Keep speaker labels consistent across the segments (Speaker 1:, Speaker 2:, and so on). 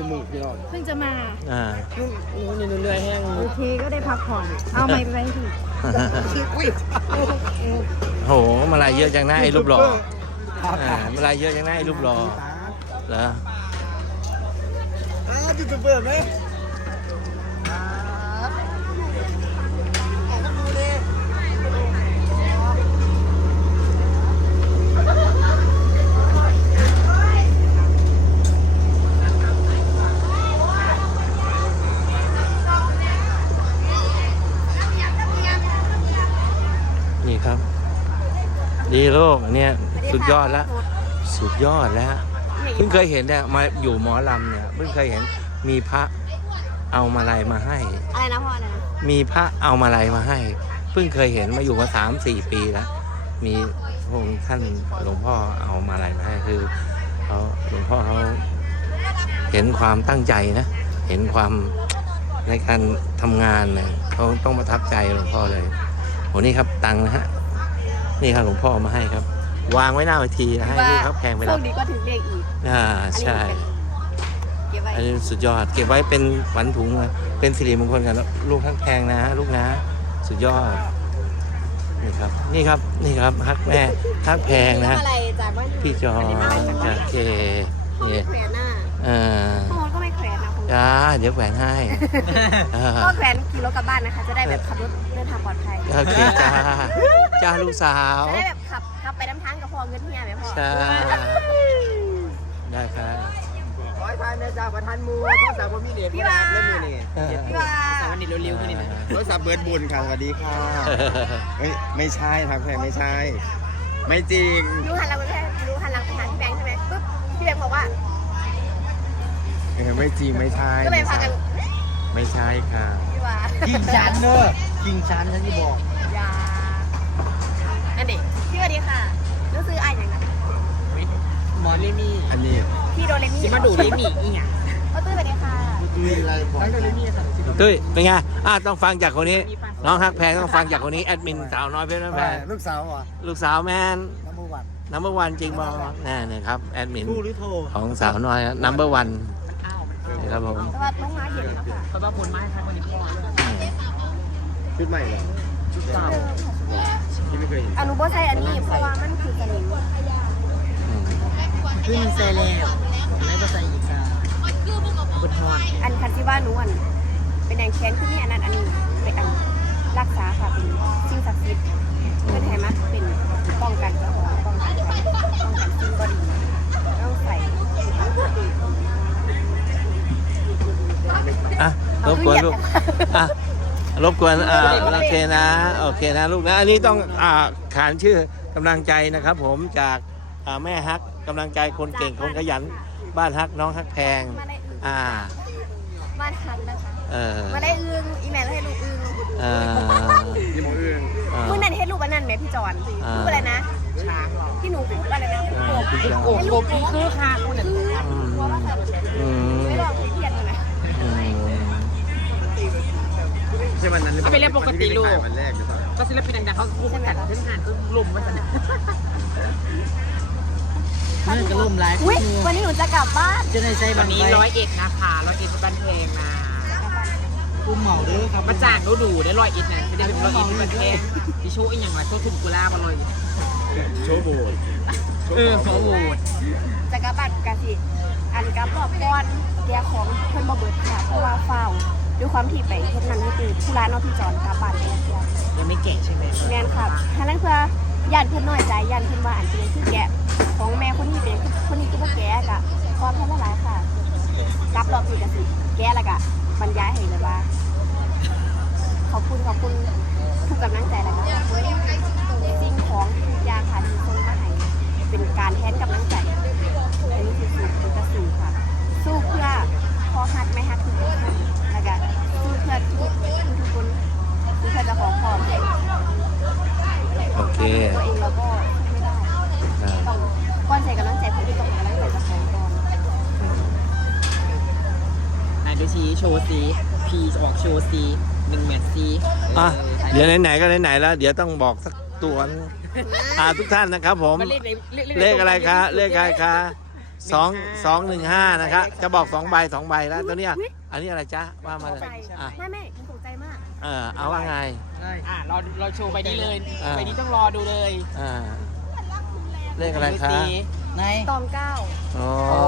Speaker 1: มูกพี่น้อง
Speaker 2: เพิ่งจะมา
Speaker 1: นี่เรื่อยแห้ง
Speaker 2: โอเคก็ได้พักผ่อนเอาไม่ไปที่
Speaker 1: อุ้ย
Speaker 3: โหมาลายเยอะจังนะไอ้รูปหล่อมาลายเยอะจังนะไอ้รูปหล่อเหรอ
Speaker 1: จุดเปิดไหม
Speaker 3: นี่ครับดีโลกอันเนี้ยสุดยอดแล้วสุดยอดแล้วเพิ่งเคยเห็นเนี่ยมาอยู่หมอลำเนี่ยเพิ่งเคยเห็นมีพระเอามาลัยมาให้
Speaker 2: อะไรนะพ่ออะไรนะ
Speaker 3: มีพระเอามาลัยมาให้เพิ่งเคยเห็นมาอยู่มา3-4 ปีแล้วมีพระองค์ท่านหลวงพ่อเอามาลัยมาให้คือเขาหลวงพ่อเขาเห็นความตั้งใจนะเห็นความในการทำงานเนี่ยเขาต้องประทับใจหลวงพ่อเลยโหนี่ครับตังค์นะฮะนี่ครับหลวงพ่อมาให้ครับวางไว้หน้าเวทีให้ลูกครับแพงไป
Speaker 2: โช
Speaker 3: แล้ว
Speaker 2: คดีก็ถึงเรียกอีก
Speaker 3: ใช่
Speaker 2: เก็บไว้
Speaker 3: อันนี้สุดยอดเก็บไว้เป็นขวัญถุงนะเป็นสิริมงคลกับลูกทั้งแพงนะลูกนะสุดยอดนี่ครับนี่ครับฮักแม่ฮักแพงนะ
Speaker 2: อะไรจากบ้าน
Speaker 3: พี่จอจากเค
Speaker 2: ไม่แขวนหน้าพ่อก็ไม่แขวนนะคุณ
Speaker 3: จ้าเดี๋ยวแหวนให้
Speaker 2: ก็แขวนขี่รถกลับบ้านนะคะ จะได้แบบขับรถเดินทางปลอดภัย
Speaker 3: โอเคจ้าลูกสาว
Speaker 2: จะได้แบบขับไปน้ำทางกับพ่อเงินเฮียไหมพ่อ
Speaker 3: จ้าได้ครับ
Speaker 1: ขอให้ทายแม่จ่าประทานมูโทรศัพท์ว่ามีเด็ดพี่ว่าเล่นมือนี่
Speaker 2: พี่ว่า
Speaker 1: สวัสดีเร็วๆขึ้นนี่นะโทรศัพท์เบิร์ดบุญค่ะสวัสดีค่ะเฮ้ยไม่ใช่ทักแพงไม่ใช่ไม่จริง
Speaker 2: รู้หันหลังไปรู้หันหลังไปหาพี่แบงค์ใช่ไหมปุ๊บพี่แบงค์บอกว่า
Speaker 1: ไม่จริงไม่ใช่
Speaker 2: ก็เลยพากัน
Speaker 1: ไม่ใช่ค่ะ
Speaker 2: พี่ว่า
Speaker 1: กิ่งชันเนอะกิ่งชันฉันที่บอก
Speaker 2: ยาอันเด็กพี่สวัสดีค่ะรู้ซื้ออ่านอย่างนั้น
Speaker 1: หมอเลมี่อันนี้
Speaker 2: พี่โดเรมี่
Speaker 1: จะมาดูเลมี่อีกอ่ะ
Speaker 2: ก็ตื้อสวัสดีค่ะ
Speaker 1: มีอะไรบอกตั้งแต่เลมี่ค่ะ
Speaker 3: ตุ้ยเป็นไงต้องฟังจากคนนี้น้องฮักแพงต้องฟังจากคนนี้แอดมินสาวน้อยเพชรแพง
Speaker 1: ลูกสาวอ่ะ
Speaker 3: ลูกสาวแมน
Speaker 1: น้ำมัน
Speaker 3: นัมเบอร์วันจริงบอนี่ครับแอดมิน
Speaker 1: ทูหรือโทร
Speaker 3: ของสาวน้อยนัมเบอร์วันครับผม
Speaker 2: สวัสดีน้องมาเห็นแล้วค่ะ
Speaker 1: เพราะว่าผลไม้ทางวันนี้พ่อชุดใหม่เหรอชุดเก่าที่ไม่เคยเห็น
Speaker 2: อนุโบใช้อันนี้เพราะว่ามันคือสนิม
Speaker 1: ขึ้นเซเลบไม่ก็ใส่อีกอ่ะบนทอน
Speaker 2: อันคันที่ว่านุ่นเป็นแดงแค้นคือมีอันนั้นอันนี้เป็นอันรักษาค่ะเป็นสิ่งศักดิ์สิทธิ์เพื่อให้มันเป็นป้องกันเจ้าของป้องกันภัยป้องกันสิ่งก็ดีต้องใส่
Speaker 3: รบกวนลูกรบกวนโอเคนะลูกนะอันนี้ต้องขานชื่อกำลังใจนะครับผมจากแม่ฮักกำลังใจคนเก่งคนขยันบ้านฮักน้องฮักแพง
Speaker 2: บ้านฮักนะคะ มาได้อึ้งอีแม่แล้วให้ลูกอึ้ง
Speaker 1: ยี่โมอึ้ง
Speaker 2: พูดนั่นให้ลูกอันนั้นไหมพี่จอนพูดอะไรนะช้างหรอที่หนูพูดอะไรนะให้ลูกคือค่ะคุณเนี่ยไม่ลองให้เพี้ยนเลยนะ
Speaker 1: ใช่วันนั้น
Speaker 4: ไปเรียนปกติลูก
Speaker 1: วันแรกหรือเปล่า
Speaker 4: ก็ศิลปินดังๆเขาคู่กันเรื่องงานก็ลุมว่าสันนี่ก็ลุมไลฟ์
Speaker 2: อุ้ยวันนี้หนูจะกลับบ้าน
Speaker 4: จะในใจวันนี้101นะคะ101บ้านเพลงนะ
Speaker 1: กุ้มเหมาด้วยครับ
Speaker 4: มาจากดูได้101นะจะได้เป็น101บ้านเพลงที่โชว์อีกอย่างไรโชว์ทุนกุล่ามาเลย
Speaker 1: โชว์โบด
Speaker 4: โชว์โหด
Speaker 2: จะกลับบ้านกะสิอันกับรอบก้อนแกของเพื่อนบ่เบิดค่ะเพราะว่าเฝ้าด้วยความที่ไปเฮ็ดนั้นนี่คือผู้ร้านนอกพี่จอนกลับบ้านไปแล้ว
Speaker 4: ยังไม่แก่ใช่ไหม
Speaker 2: แม่นครับถ้านั้นเพื่อย่านเพื่อนน้อยใจย่านเพื่อนว่าอันเป็นคือแกะของแม่คนนี้เป็นคนนี้คือพวกแกะกะขอแค่หลายค่ะกลับรอบนี้กะสิแกะแล้วก็บรรยายให้เลยว่าขอบคุณทุกกำลังใจแล้วก็ขอบคุณสิ่งของทุกอย่างค่ะที่ส่งมาให้เป็นการแทนกำลังใจอันนี้คือสู้คือกระสู้ค่ะสู้เพื่อพอฮักไม่ฮักทุกคนแล้วก็สู้เพื่อทุกคนสู้เพื่อเจ้าของพ่อแม่
Speaker 3: โอเค
Speaker 2: ตัวเองเราก็ไม่ได้ต้องก้อนใจกำลังใจคนที่ต้องกำลังใจจากของก่อน
Speaker 4: นายดูชีโชว์ซีพีออกโชว์ซี1 แมตช์ซี
Speaker 3: เดี๋ยวไหนๆก็ไหนๆแล้วเดี๋ยวต้องบอกสักตัวทุกท่านนะครับผมเลขอะไรคะเลขอะไรคะ 215นะครับจะบอก2ใบ2ใบแล้วตัวเนี้ยอันนี้อะไรจ๊ะว่ามาเลย
Speaker 2: ใจ
Speaker 3: อ่ะ
Speaker 2: ไม่ผมตกใจมาก
Speaker 3: เอาว่าไง
Speaker 4: เราโชว์ใบนี้เลย
Speaker 3: อ่า
Speaker 4: ใบนี้ต้องรอดูเลย
Speaker 3: เลขอะไรคะ
Speaker 5: ไหน
Speaker 2: ตองเก้า
Speaker 3: อ๋อ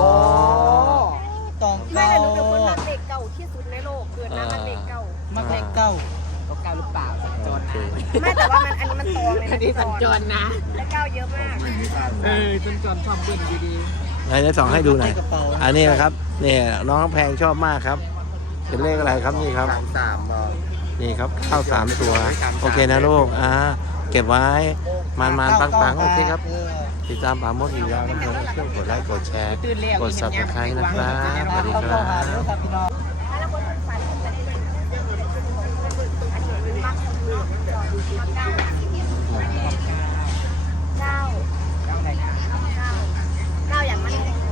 Speaker 5: ตอง
Speaker 2: ไม่
Speaker 5: เก้า
Speaker 2: แต่หนูเป็นคนรักเด็กเก่าที่สุดในโลกเกิดมารักเด็กเก่า
Speaker 5: มักเลขเก้า
Speaker 4: ต้องก้าวหรือเปล่าสัญจร
Speaker 3: โอเค
Speaker 4: นะ
Speaker 2: ไม่แต่ว่ามันอันนี้มันตองเลย
Speaker 4: อันนี้สัญจรนะ
Speaker 2: และเก้าเยอะมาก
Speaker 4: สัญจรชอบเบิ้ลอยู่ดี
Speaker 3: ไหนจะส่องให้ดูหน่อย
Speaker 5: กระเป๋า
Speaker 3: อันนี้นะครับเนี่ยน้องแพงชอบมากครับ เป็นเลขอะไรครับนี่ครับ
Speaker 1: 33บอก
Speaker 3: นี่ครับเข้า3ตัว โอเคนะลูกเก็บไว้มันปังๆโอเคครับ ติดตามป่ามดอยู่ยาวแล้วเพื่อนช่วยกดไลค์กดแชร์
Speaker 4: ตื่นแล้ว
Speaker 3: กด subscribe นะครับสวัสดีค
Speaker 5: เข้า
Speaker 3: รั
Speaker 5: หาเรื่อบ งครับพี่น้อง
Speaker 2: แล้วคนฝันจะได้เลยอันนี้เป็นมักเก้า
Speaker 4: อะไรนะ
Speaker 2: เก้าอย่างมัน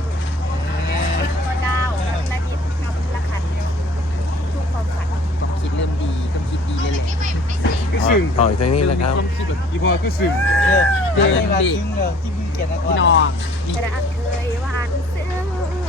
Speaker 2: เก้าและนิดกับละขันทุกความฝัน
Speaker 4: ต้องคิดเริ่มดีต้องคิดดีเลยแหละ
Speaker 3: ต่ออีกทางนี้นะครับ
Speaker 4: ต้องคิดแบบ
Speaker 1: อีพอคือซึม
Speaker 5: เดี๋ยวมาถึงที่มึงเกียรตินะก่อ
Speaker 4: พี่
Speaker 5: น
Speaker 4: น้องนี่
Speaker 2: กระดาษเคยหวานซึ้ง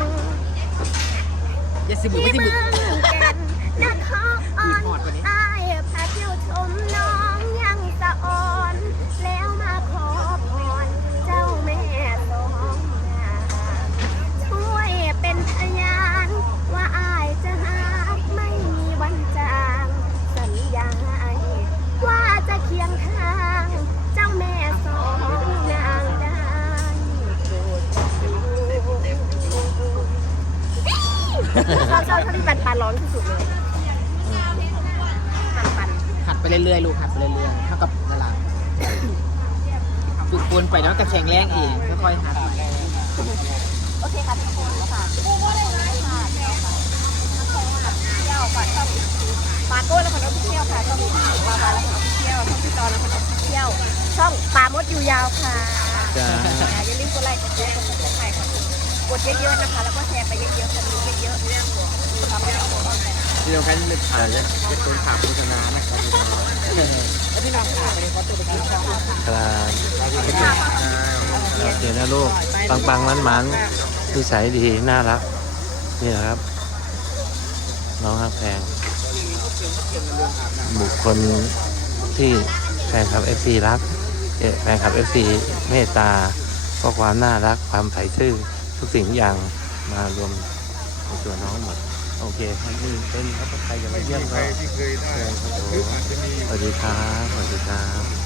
Speaker 4: อย่าสิบุ
Speaker 2: ที่
Speaker 4: ไม่สิ
Speaker 2: เมื
Speaker 4: บุ
Speaker 2: องแก่นนักขออ่อนอายพาเที่ยวชมน้องยังสะอ่อน แล้วมาขอพรเจ้าแม่สองนางช่วยเป็นพยานว่าอายจะหาไม่มีวันจางสัญญาว่าจะเคียงข้างเจ้าแม่สองนางได้โปรดชอบที่ปันร้อนที่สุดเลยปัน
Speaker 4: หัดไปเรื่อยๆลูกหัดไปเรื่อยๆเท่ากับนั่นแหละฝึกฝนไปแล้วจะแข็งแรงเองค่อยๆหัด
Speaker 2: โอเคค่ะทุกคนค่ะเที่ยวก่อนต้องปาโก้แล้วคนต้องเที่ยวค่ะต้องปาแล้วคนต้องเที่ยวต้องพี่ตอนแล้วคนต้องเที่ยวช่องปามดอยู่ยาวค่ะ
Speaker 3: จ้า
Speaker 2: อย่าลืมกดไลค์กดแชร์กดติดตามค่ะกดเยอะๆนะคะแล้วก็แชร์ไปเยอะๆคอมเมนต์เยอะๆทำให้เราบอกว่า
Speaker 1: ที่สำคัญนึกผ่านจะเป็นข่าวโฆษณานะครับ
Speaker 4: แล้วพี่น้องขาไปเลยเขาตัวไปกินข้าว
Speaker 3: ครับโอเคนะลูกปังมันนิสัยดีน่ารักนี่นะครับ น้องฮักแพงบุคคลที่แฟนคลับ FC รักแฟนคลับ FC เมตตาก็ความน่ารักความใส่ซื่อทุกสิ่งอย่างมารวมในตัวน้องหมดโอเคครับนี่เป็นครับใครจะมาเยี่ยมก็
Speaker 1: ที่เคยได้
Speaker 3: สวัสดีครับสวัสดีครับ